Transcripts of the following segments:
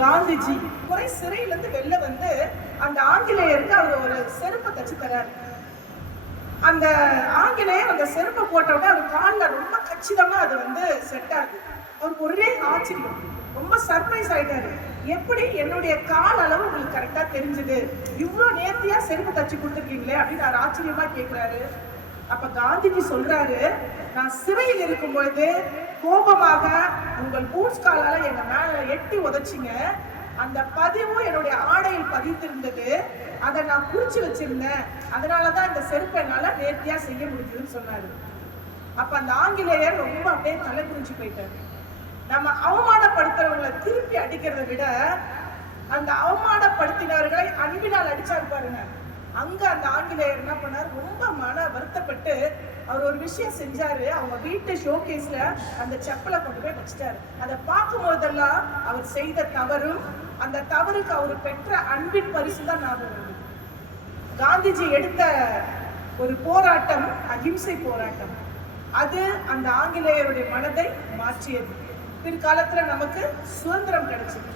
காந்திஜி குறை சிறையில இருந்து வெளில வந்து அந்த ஆங்கிலேயருக்கு அவர் ஒரு செருப்பை தச்சு தராரு. அந்த ஆங்கிலேயர் அந்த செருப்பை போட்ட உடனே அவர் காலில் ரொம்ப கச்சிதமா அது வந்து செட் ஆகுது. அவருக்கு ஒரே ஆச்சரியம், ரொம்ப சர்ப்ரைஸ் ஆயிட்டாரு. எப்படி என்னுடைய கால் அளவு உங்களுக்கு கரெக்டா தெரிஞ்சது, இவ்வளவு நேர்த்தியா செருப்பு தச்சு கொடுத்துருக்கீங்களே அப்படின்னு அவர் ஆச்சரியமா கேட்கிறாரு. அப்ப காந்திஜி சொல்றாரு, நான் சிறையில் இருக்கும் பொழுது கோபமாக உங்கள் பூட்ஸ் காலால எங்க மேல எட்டி உதச்சிங்க, அந்த பதிவும் என்னுடைய ஆடையில் பதித்திருந்தது, அதை நான் குறிச்சு வச்சிருந்தேன், அதனாலதான் இந்த செருப்பை என்னால நேர்த்தியா செய்ய முடியுதுன்னு சொன்னாரு. அப்ப அந்த ஆங்கிலேயர் ரொம்ப அப்படியே தலை குறிஞ்சு போயிட்டாரு. நம்ம அவமானப்படுத்துறவங்களை திருப்பி அடிக்கிறத விட அந்த அவமானப்படுத்தினவர்களை அன்பினால் அடிச்சாரு பாருங்க. அங்க அந்த ஆங்கிலேயர் என்ன பண்ணாரு, ரொம்ப மன வருத்தப்பட்டு அவர் ஒரு விஷயம் செஞ்சாரு. அவங்க வீட்டு ஷோகேஸ்ல அந்த செப்பலை கொண்டு போய் வச்சுட்டாரு. அதை பார்க்கும் போதெல்லாம் அவர் செய்த தவறும் அந்த தவறுக்கு அவர் பெற்ற அன்பின் பரிசு தான் ஞாபகம் வருது. காந்திஜி எடுத்த ஒரு போராட்டம் அகிம்சை போராட்டம். அது அந்த ஆங்கிலேயருடைய மனதை மாற்றியது. பிற்காலத்துல நமக்கு சுதந்திரம் கிடைச்சது.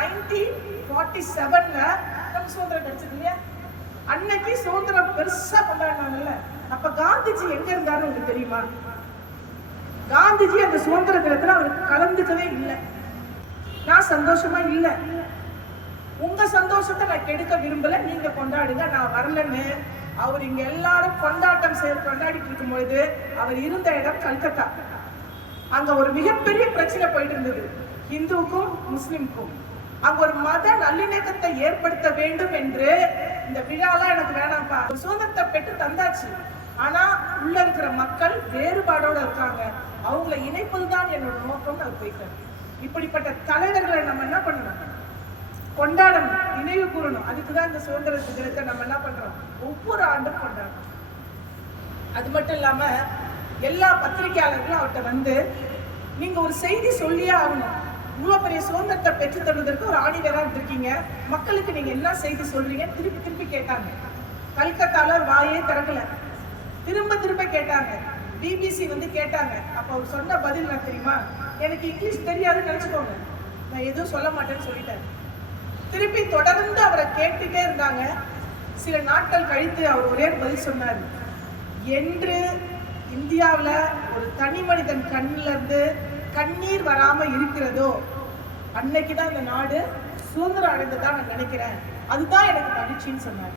1947ல நமக்கு சுதந்திரம் கிடைச்சது இல்லையா? அன்னைக்கு சுதந்திரம் பெருசா கொண்டாடினாங்கல்ல. அப்ப காந்திஜி எங்க இருந்தாரு உங்களுக்கு தெரியுமா? காந்திஜி அந்த சுதந்திர தினத்துல அவர் கலந்துக்கவே இல்லை. நான் சந்தோஷமா இல்லை, உங்க சந்தோஷத்தை நான் கெடுக்க விரும்பல, நீங்க கொண்டாடுங்க, நான் வரலன்னு அவர் இங்க எல்லாரும் கொண்டாடிட்டு இருக்கும் பொழுது அவர் இருந்த இடம் கல்கத்தா. அங்க ஒரு மிகப்பெரிய பிரச்சனை போயிட்டு இருந்தது, இந்துவுக்கும் முஸ்லிமுக்கும். அங்க ஒரு மத நல்லிணக்கத்தை ஏற்படுத்த வேண்டும் என்று இந்த விழாலாம் எனக்கு வேணாம்ப்பா, ஒரு சுதந்திரத்தை பெற்று தந்தாச்சு, ஆனா உள்ள இருக்கிற மக்கள் வேறுபாடோட இருக்காங்க, அவங்களை இணைப்பதுதான் என்னோட நோக்கம். அது போயிட்டாரு. இப்படிப்பட்ட தலைவர்களை நம்ம என்ன பண்ணணும், கொண்டாடணும், நினைவு கூறணும். அதுக்குதான் இந்த சுதந்திர தினத்தை நம்ம என்ன பண்றோம், ஒவ்வொரு ஆண்டும் கொண்டாடணும். அது மட்டும் இல்லாம எல்லா பத்திரிகையாளர்களும் அவர்கிட்ட வந்து நீங்க ஒரு செய்தி சொல்லியே ஆகணும், இவ்வளவு பெரிய சுதந்திரத்தை பெற்று தருவதற்கு ஒரு ஆணிவேரா இருக்கீங்க, மக்களுக்கு நீங்க என்ன செய்தி சொல்றீங்க திருப்பி திருப்பி கேட்டாங்க. கல்கத்தால வாயே திறக்கல, திரும்ப கேட்டாங்க. பிபிசி வந்து கேட்டாங்க. அப்ப அவர் சொன்ன பதில் நான் தெரியுமா, எனக்கு இங்கிலீஷ் தெரியாதுன்னு நினைச்சுக்கோங்க, நான் எதுவும் சொல்ல மாட்டேன்னு சொல்லிட்டேன். திருப்பி தொடர்ந்து அவரை கேட்டுட்டே இருந்தாங்க. சில நாட்கள் கழித்து அவர் ஒரே பதில் சொன்னார், என்று இந்தியாவில் ஒரு தனி மனிதன் கண்ணில இருந்து கண்ணீர் வராம இருக்கிறதோ அன்னைக்குதான் இந்த நாடு சுதந்திரம் அடைந்ததா நான் நினைக்கிறேன், அதுதான் எனக்கு மகிழ்ச்சின்னு சொன்னார்.